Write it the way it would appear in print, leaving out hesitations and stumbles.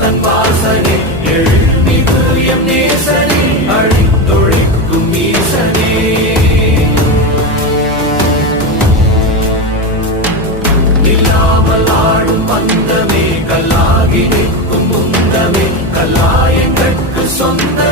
தன் வாசனே எழுமிகு எம் நேசனே அழித்தொழிக்கும் ஈசனே நில்லாமல் ஆடும் பந்தமே கல்லாகி நிற்கும் முந்தமே கல்லாயங்கட்கு சொந்த